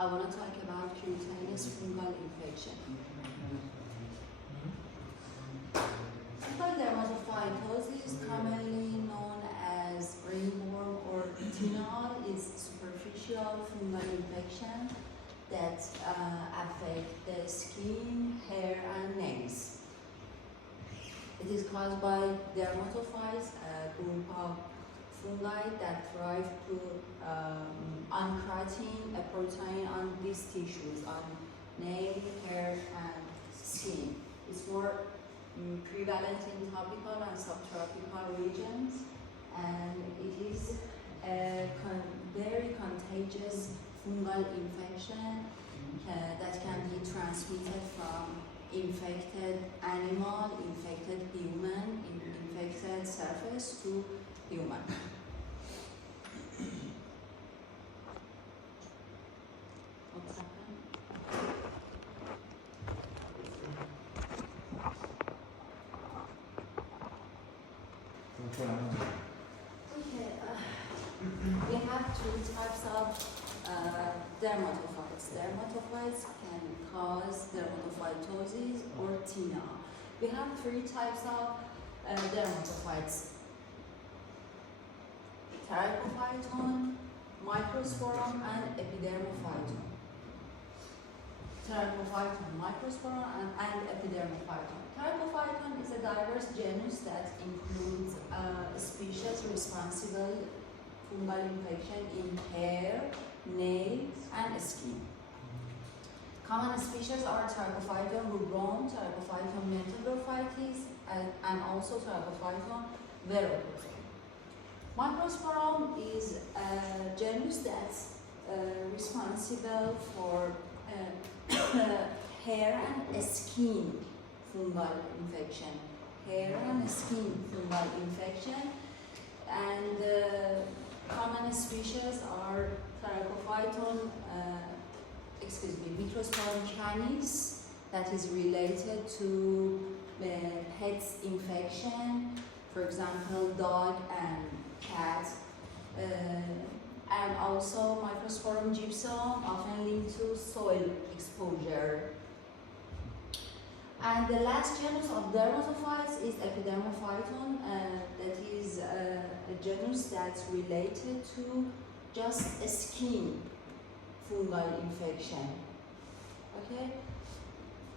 I want to talk about cutaneous fungal infection. Fungal dermatophytosis, commonly known as ringworm or tinal, is superficial fungal infection that affect the skin, hair, and nails. It is caused by dermatophytes, a group of fungi that thrive to uncrotting a protein on these tissues, on nail, hair, and skin. It's more prevalent in tropical and subtropical regions, and it is a very contagious fungal infection that can be transmitted from infected animal, infected human, infected surface to human. What's happened? Okay, we have two types of dermatophytes. Dermatophytes can cause dermatophytosis or tinea. We have three types of dermatophytes: Pterychophyton, Microsporum, and Epidermophyton. Pterychophyton, Microsporum, and Epidermophyton. Pterychophyton is a diverse genus that includes species responsible for fungal infection in hair, nail, and skin. Common species are Pterychophyton rubrum, Pterychophyton metallophytes, and also Pterychophyton verrucosa. Microsporum is a genus that's responsible for hair and skin fungal infection. Hair and skin fungal infection, and common species are Pterychophyton, Microsporum canis, that is related to pets infection, for example, dog and cat, and also Microsporum gypsum, often linked to soil exposure. And the last genus of dermatophytes is Epidermophyton, that is a genus that's related to just skin fungal infection. Okay?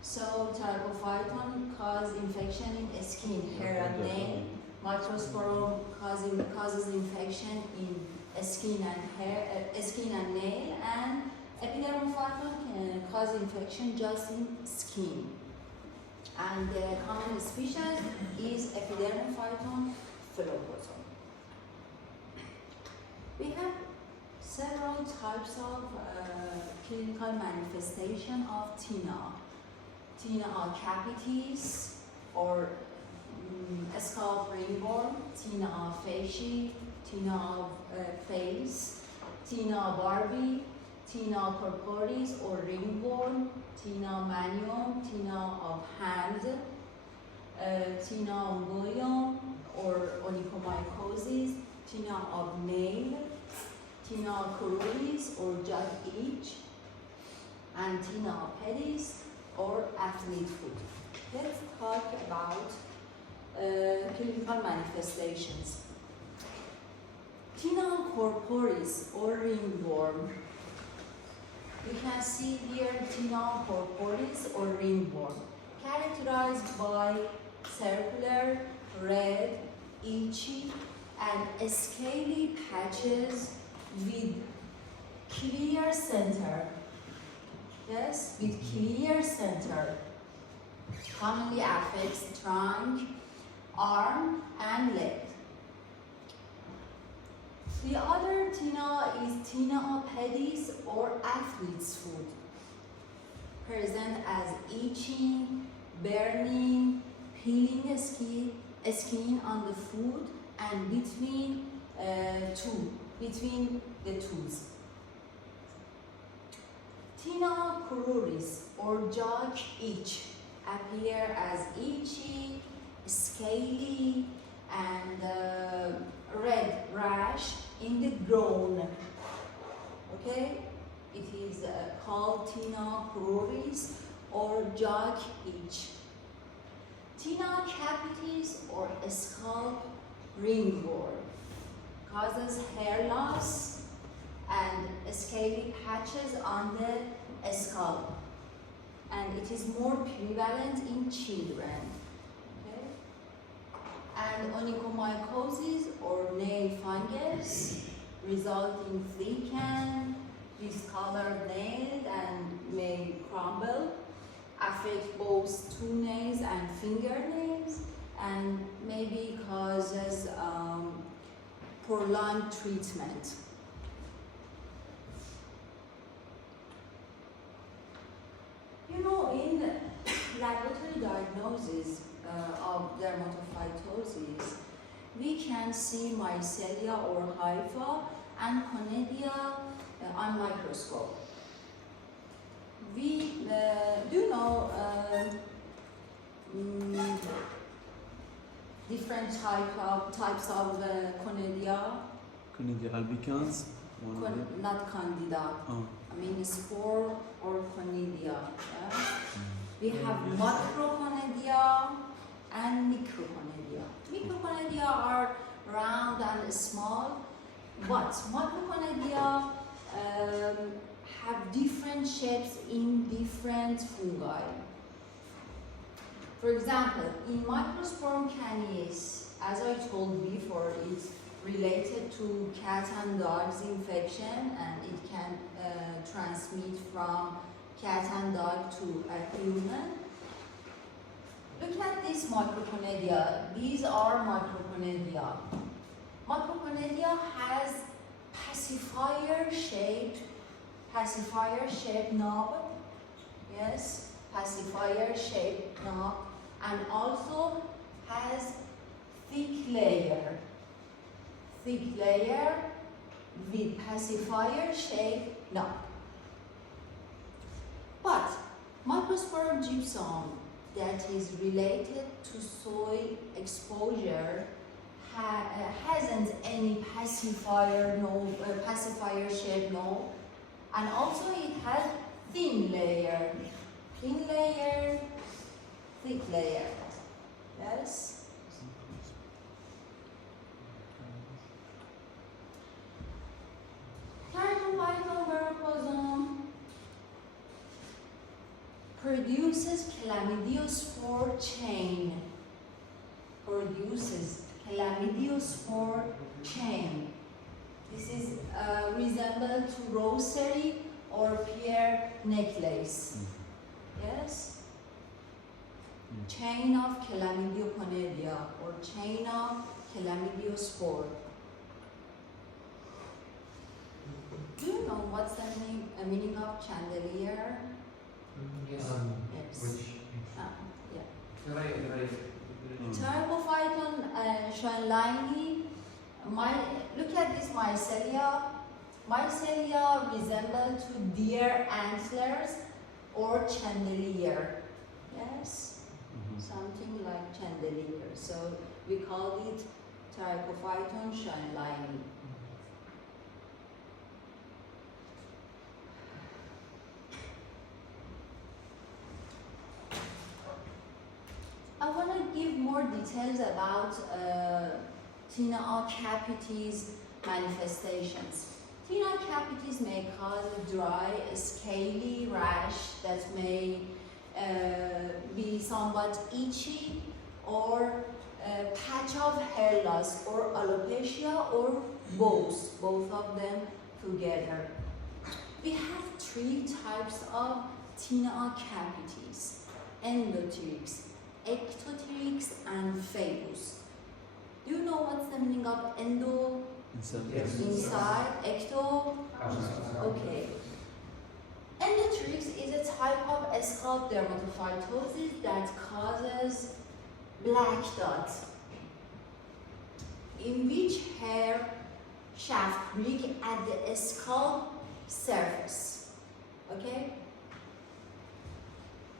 So Pterychophyton causes infection in skin, hair, and nail. Microsporum causes infection in skin and hair, skin and nail, and Epidermophyton can cause infection just in skin. And the common species is Epidermophyton verrucosa. We have several types of clinical manifestation of tinea. Tinea capitis or scalp ringworm, tinea facie, tinea face, tinea barbi, tinea corporis or ringworm, tinea manuum, tinea of hand, tinea unguium or onychomycosis, tinea of nail, tinea cruris or jug itch, and tinea pedis or athlete foot. Let's talk about clinical manifestations. Tinea corporis or ringworm. You can see here tinea corporis or ringworm, characterized by circular, red, itchy, and scaly patches with clear center. Yes, with clear center. Commonly affects trunk, arm, and leg. The other tinea is tinea pedis or athlete's foot, present as itching, burning, peeling skin on the foot and between the toes. Tinea cruris or jug itch appear as itchy, scaly, and red rash in the groin. Okay? It is called Tina cruris or jug itch. Tina capitis or scalp ringworm causes hair loss and scaly patches on the scalp, and it is more prevalent in children. Okay? And onychomycosis or nail fungus result in thickened, discolored nails and may crumble, affect both toenails and fingernails, and maybe causes prolonged treatment. You know, in laboratory diagnosis of dermatophytosis, we can see mycelia or hypha and conidia on microscope. We do know different types of conidia. Conidia albicans. Not candida. Oh. I mean spore or conidia. Yeah? We have macroconidia and microconidia. Microconidia are round and small, but macroconidia have different shapes in different fungi. For example, in Microsporum canis, as I told before, it's related to cat and dogs infection, and it can transmit from cat and dog to a human. Look at this microconidia. These are microconidia. Microconidia has pacifier shaped knob. Yes, pacifier shaped knob, and also has thick layer with pacifier shaped knob. But Microsporum gypsum that is related to soil exposure hasn't any pacifier shaped knob, and also it has thin layer, thick layer. Yes. Thermophytovericosum produces chlamydiospore chain. This is resembled to rosary or pear necklace. Yes? Chain of chlamydioconedia or chain of chlamydiospore. Do you know what's the meaning of chandelier? Yes. Yes. Right. Thermophyton Scheinleini. Look at this mycelia. Mycelia resemble to deer antlers or chandelier. Yes, something like chandelier. So we call it Thermophyton Scheinleini. I want to give more details about Tina capitis manifestations. Tina capitis may cause a dry, scaly rash that may be somewhat itchy, or a patch of hair loss, or alopecia, or both of them together. We have three types of Tina capitis: endopteryx, ectoteryx, and phagous. Do you know what's the meaning of endo? Yes. Inside, ecto? Okay. Endoteryx is a type of scalp dermatophytosis that causes black dots, in which hair shaft rig at the scalp surface. Okay?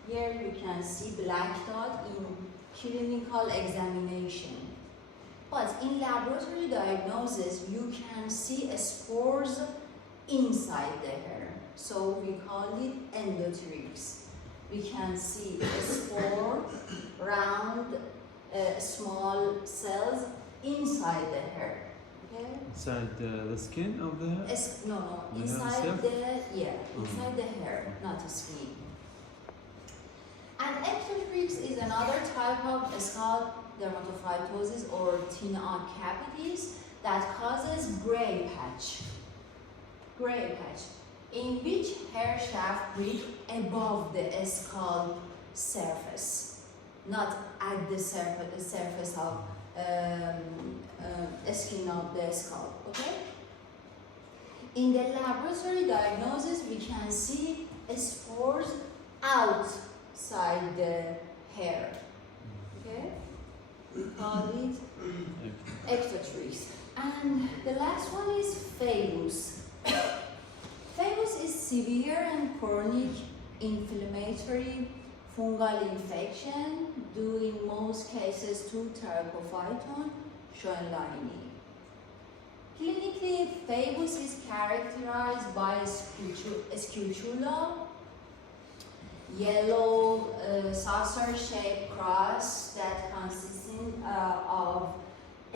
Here you can see black dot in clinical examination. But in laboratory diagnosis, you can see spores inside the hair. so we call it endotrix. We can see a spore, round, small cells inside the hair. Okay? Inside the skin of the hair? No, The hair inside itself? inside the hair, not the skin. And ectotrix is another type of scalp dermatophytosis or thin cavities that causes gray patch, in which hair shaft breathe above the scalp surface, not at the surface of skin of the scalp. Okay. In the laboratory diagnosis, we can see spores outside the hair. Okay. We call it ectotrix. And the last one is phallus. Phallus is severe and chronic inflammatory fungal infection due in most cases to Therapophyton schoenleini. Clinically, phallus is characterized by scutula, yellow saucer-shaped cross that consisting of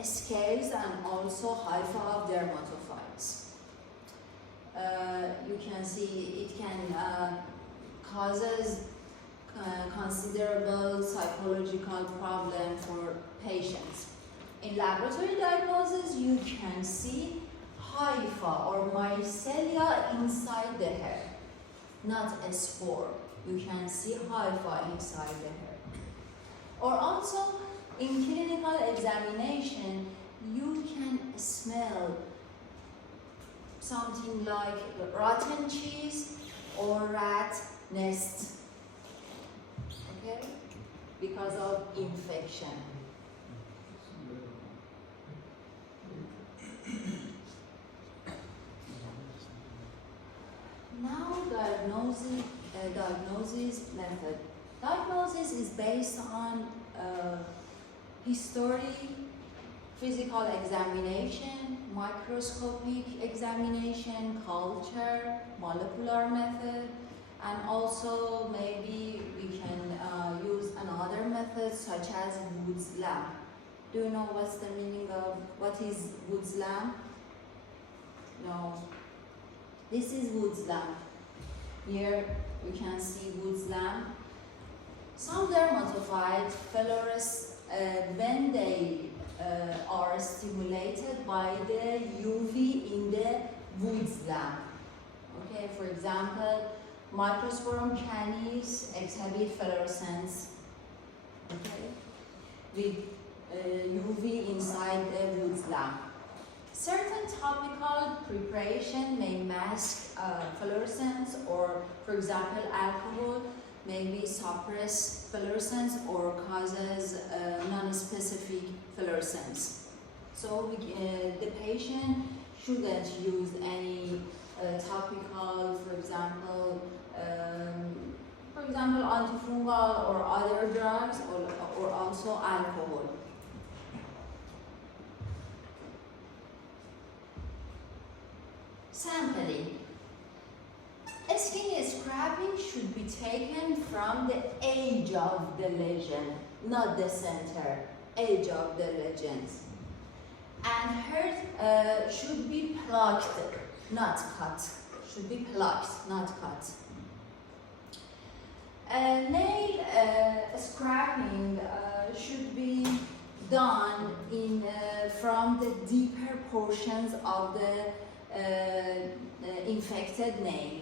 scales and also hypha of dermatophytes. You can see it can causes considerable psychological problem for patients. In laboratory diagnosis, you can see hypha or mycelia inside the hair, not a spore. You can see hypha inside the hair. Or also, in clinical examination, you can smell something like rotten cheese or rat nest, okay, because of infection. Now, diagnosis method. Diagnosis is based on history, physical examination, microscopic examination, culture, molecular method, and also maybe we can use another method such as Wood's lamp. Do you know what's the meaning of what is Wood's lamp? No. This is Wood's lamp. Here you can see Wood's lamp. Some dermatophyte fluoresce when they are stimulated by the UV in the Wood's lamp. Okay, for example, Microsporum canis exhibit fluorescence. Okay, with UV inside the Wood's lamp. Certain topical preparation may mask fluorescence, or for example, alcohol maybe suppress fluorescence or causes non-specific fluorescence. So the patient shouldn't use any topical, for example, antifungal or other drugs, or also alcohol. Sampling. Skin scraping should be taken from the edge of the lesion, not the center, edge of the lesions. And hair should be plucked, not cut. Should be plucked, not cut. Nail scraping should be done from the deeper portions of the infected nail.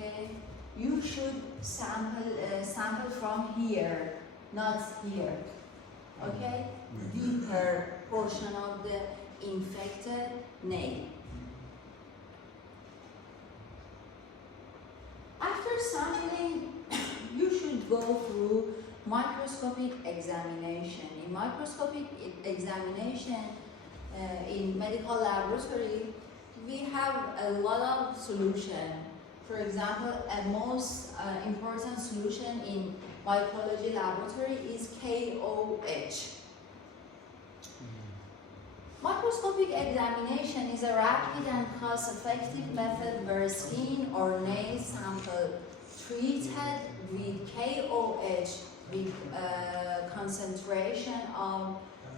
Okay, you should sample from here, not here. Okay, deeper portion of the infected nail. After sampling, you should go through microscopic examination. In microscopic examination, in medical laboratory, we have a lot of solution. For example, a most important solution in Mycology laboratory is KOH. Microscopic examination is a rapid and cost-effective method where skin or nail sample treated with KOH with concentration of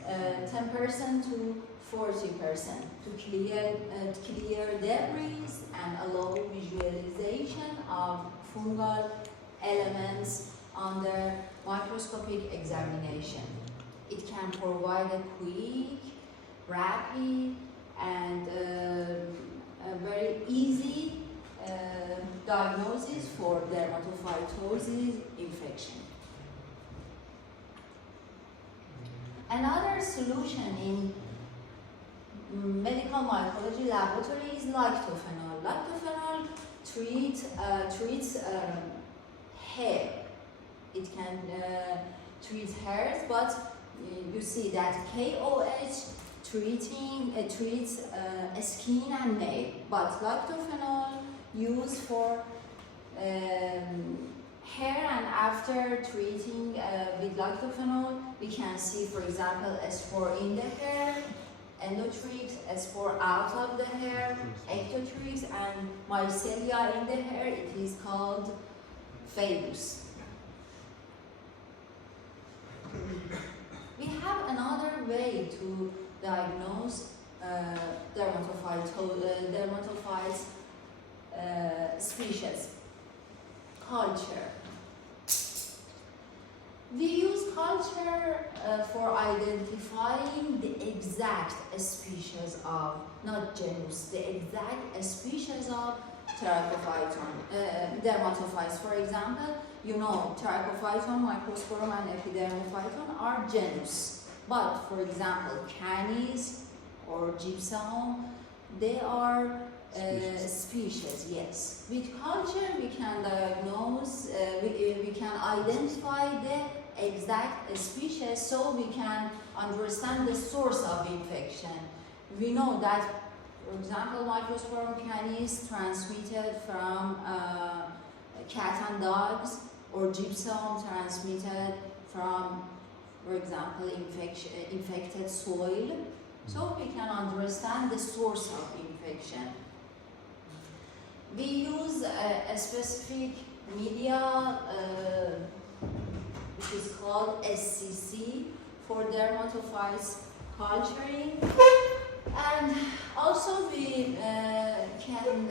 10% to 40% to clear debris and allow visualization of fungal elements under microscopic examination. It can provide a quick, rapid, and a very easy diagnosis for dermatophytosis infection. Another solution in medical mycology laboratory is lactophenol. Lactophenol treats hair. It can treat hairs, but you see that KOH treats skin and nail, but lactophenol used for hair, and after treating with lactophenol, we can see, for example, spore in the hair, endotrichs, spore out of the hair, ectotrichs, and mycelia in the hair. It is called phallus. We have another way to diagnose dermatophytes species: culture. We use culture for identifying the exact species of, not genus, the exact species of dermatophytes. For example, you know, Trichophyton, Microsporum, and Epidermophyton are genus. But for example, Canis or Gypsum, they are species, yes. With culture, we can diagnose, we can identify the exact species, so we can understand the source of infection. We know that, for example, Microsporum canis transmitted from cat and dogs, or Gypsum transmitted from, for example, infected soil. So we can understand the source of infection. We use a specific media which is called SCC for dermatophytes culturing, and also we can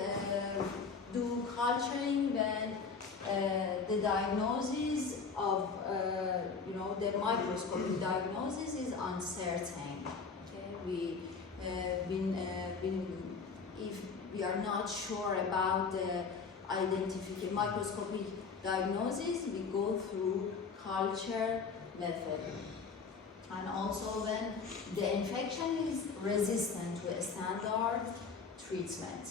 do culturing when the diagnosis of the microscopic diagnosis is uncertain. Okay? If we are not sure about the microscopic diagnosis, we go through culture method. And also when the infection is resistant to a standard treatment.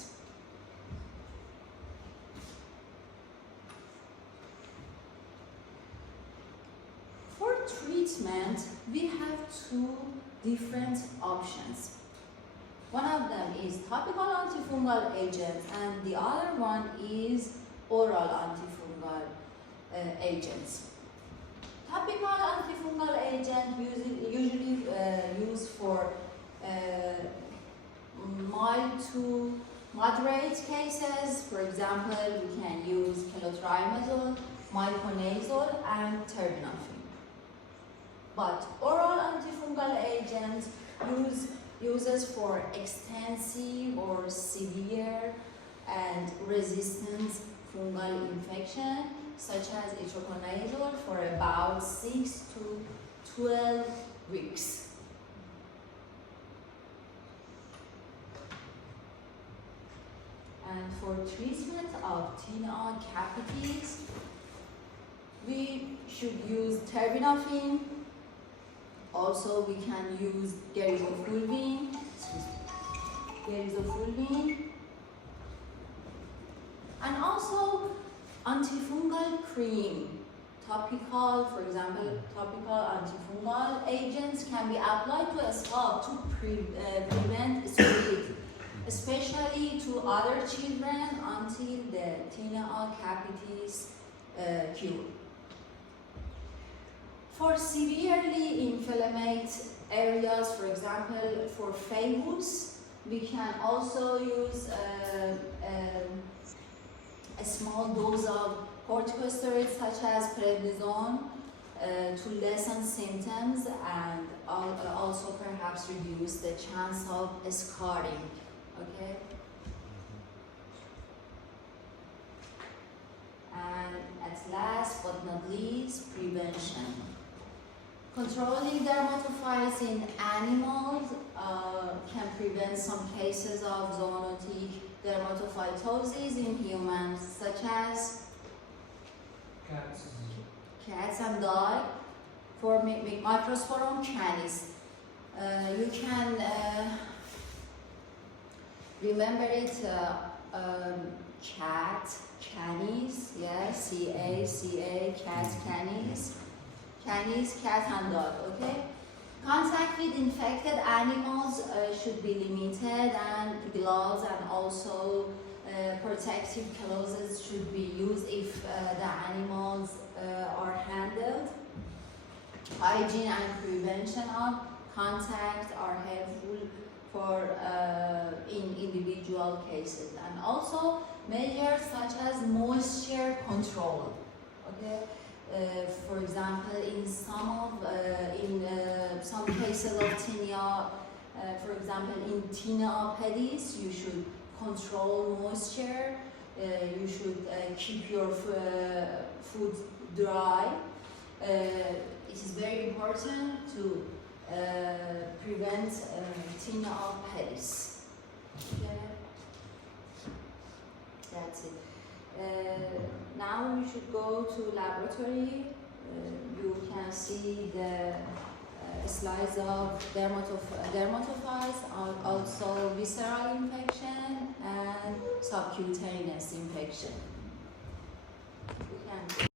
For treatment, we have two different options. One of them is topical antifungal agent, and the other one is oral antifungal agents. Topical antifungal agent usually used for mild to moderate cases. For example, we can use clotrimazole, miconazole, and terbinafine. But oral antifungal agents uses for extensive or severe and resistant fungal infection, such as itraconazole, for about 6 to 12 weeks. And for treatment of tinea capitis, we should use terbinafine. Also, we can use gerizofulvin, and also antifungal cream. Topical, for example, topical antifungal agents can be applied to a scalp to prevent spread, especially to other children until the tinea capitis cure. For severely inflamed areas, for example, for favus, we can also use a small dose of corticosteroids such as prednisone to lessen symptoms and also perhaps reduce the chance of scarring. Okay. And at last but not least, prevention. Controlling dermatophytes in animals can prevent some cases of zoonotic dermatophytosis in humans, such as cats and dog. For Microsporum canis, you can remember it. Cat canis, yes, C-A, cat canis. Canis, cat and dog, okay? Contact with infected animals should be limited, and gloves and also protective clothes should be used if the animals are handled. Hygiene and prevention of contact are helpful for in individual cases, and also measures such as moisture control, okay? For example, in some cases of tinea, for example, in tinea pedis, you should control moisture. You should keep your food dry. It is very important to prevent tinea pedis. Okay. That's it. Now we should go to laboratory. You can see the slides of dermatophytes, also visceral infection and subcutaneous infection. We can